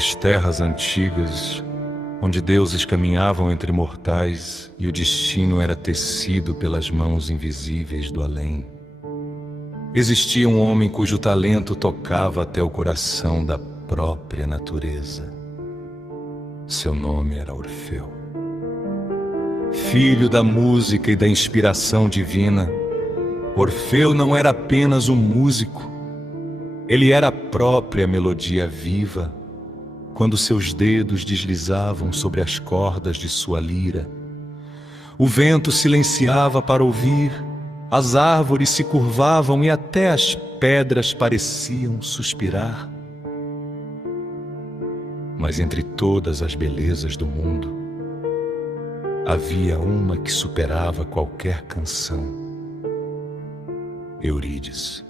Nas terras antigas, onde deuses caminhavam entre mortais e o destino era tecido pelas mãos invisíveis do além, existia um homem cujo talento tocava até o coração da própria natureza. Seu nome era Orfeu. Filho da música e da inspiração divina, Orfeu não era apenas um músico, ele era a própria melodia viva. Quando seus dedos deslizavam sobre as cordas de sua lira, o vento silenciava para ouvir, as árvores se curvavam e até as pedras pareciam suspirar. Mas entre todas as belezas do mundo, havia uma que superava qualquer canção: Eurídice.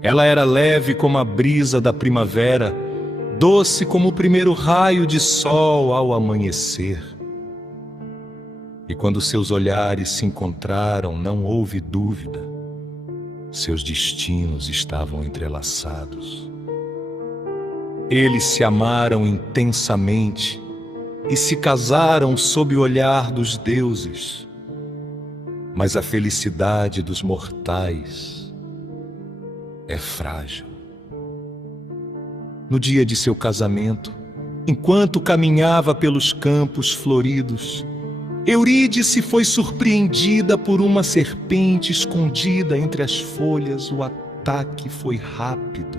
Ela era leve como a brisa da primavera, doce como o primeiro raio de sol ao amanhecer. E quando seus olhares se encontraram, não houve dúvida, seus destinos estavam entrelaçados. Eles se amaram intensamente e se casaram sob o olhar dos deuses. Mas a felicidade dos mortais é frágil. No dia de seu casamento, enquanto caminhava pelos campos floridos, Eurídice foi surpreendida por uma serpente escondida entre as folhas. O ataque foi rápido,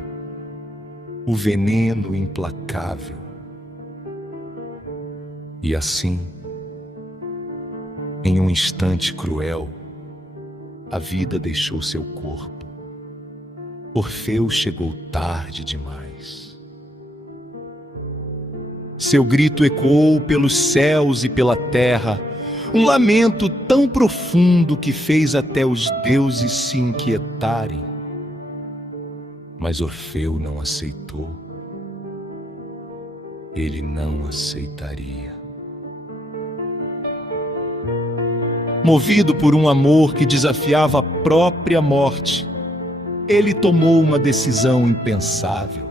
o veneno implacável. E assim, em um instante cruel, a vida deixou seu corpo. Orfeu chegou tarde demais. Seu grito ecoou pelos céus e pela terra, um lamento tão profundo que fez até os deuses se inquietarem. Mas Orfeu não aceitou. Ele não aceitaria. Movido por um amor que desafiava a própria morte, ele tomou uma decisão impensável.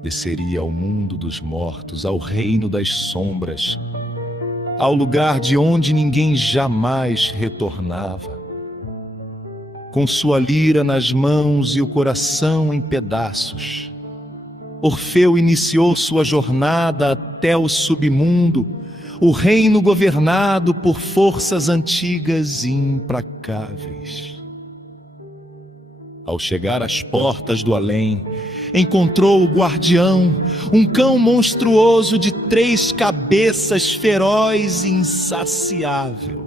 Desceria ao mundo dos mortos, ao reino das sombras, ao lugar de onde ninguém jamais retornava. Com sua lira nas mãos e o coração em pedaços, Orfeu iniciou sua jornada até o submundo, o reino governado por forças antigas e implacáveis. Ao chegar às portas do além, encontrou o guardião, um cão monstruoso de 3 cabeças, feroz e insaciável.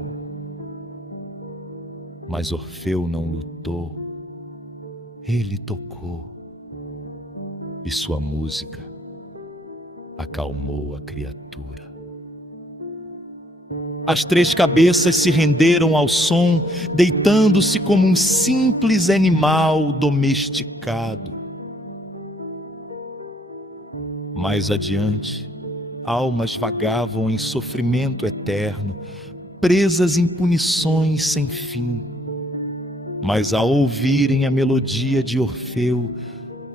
Mas Orfeu não lutou, ele tocou, e sua música acalmou a criatura. As 3 cabeças se renderam ao som, deitando-se como um simples animal domesticado. Mais adiante, almas vagavam em sofrimento eterno, presas em punições sem fim. Mas ao ouvirem a melodia de Orfeu,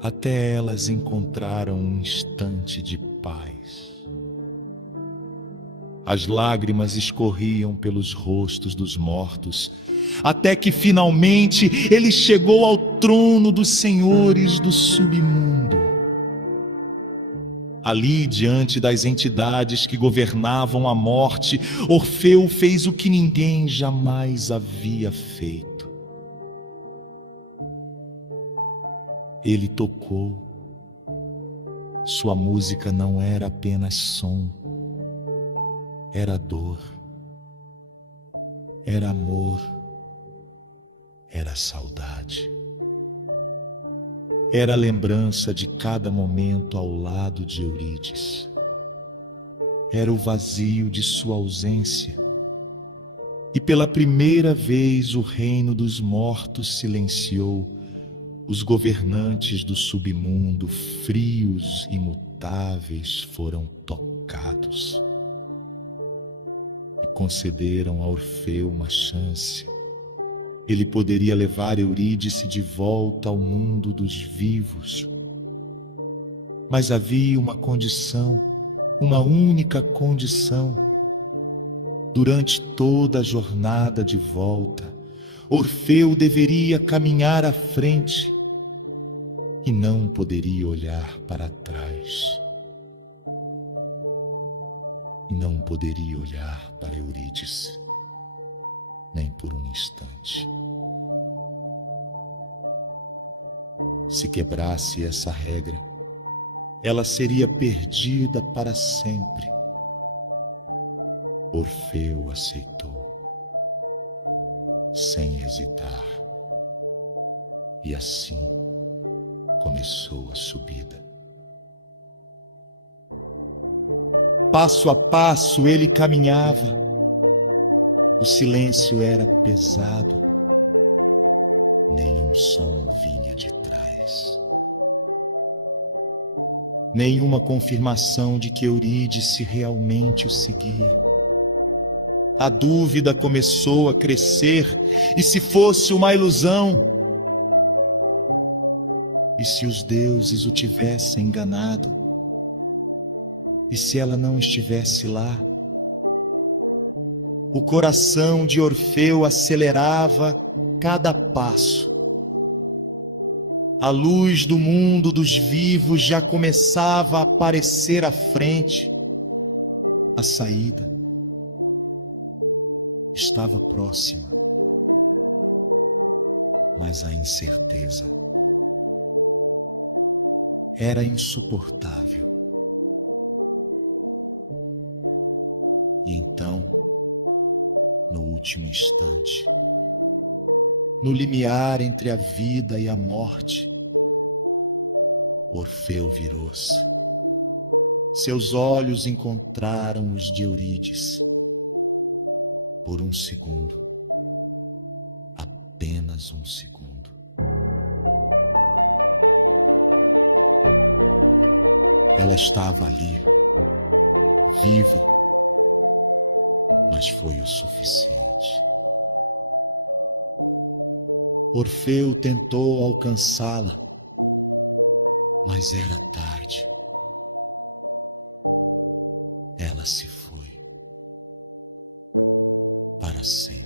até elas encontraram um instante de paz. As lágrimas escorriam pelos rostos dos mortos, até que finalmente ele chegou ao trono dos senhores do submundo. Ali, diante das entidades que governavam a morte, Orfeu fez o que ninguém jamais havia feito. Ele tocou. Sua música não era apenas som, era dor, era amor, era saudade. Era a lembrança de cada momento ao lado de Eurídice. Era o vazio de sua ausência. E pela primeira vez o reino dos mortos silenciou. Os governantes do submundo, frios e imutáveis, foram tocados e concederam a Orfeu uma chance. Ele poderia levar Eurídice de volta ao mundo dos vivos, Mas havia uma condição, uma única condição. Durante toda a jornada de volta, Orfeu deveria caminhar à frente e não poderia olhar para trás. E não poderia olhar para Eurídice, nem por um instante. Se quebrasse essa regra, ela seria perdida para sempre. Orfeu aceitou, sem hesitar, e assim começou a subida. Passo a passo ele caminhava. O silêncio era pesado. Nenhum som vinha de trás. Nenhuma confirmação de que Eurídice realmente o seguia. A dúvida começou a crescer. E se fosse uma ilusão? E se os deuses o tivessem enganado? E se ela não estivesse lá? O coração de Orfeu acelerava cada passo. A luz do mundo dos vivos já começava a aparecer à frente. A saída estava próxima, mas a incerteza era insuportável. E então, no último instante, no limiar entre a vida e a morte, Orfeu virou-se. Seus olhos encontraram os de Eurídice. Por um segundo, apenas um segundo. Ela estava ali, viva, mas foi o suficiente. Orfeu tentou alcançá-la, mas era tarde. Ela se foi para sempre.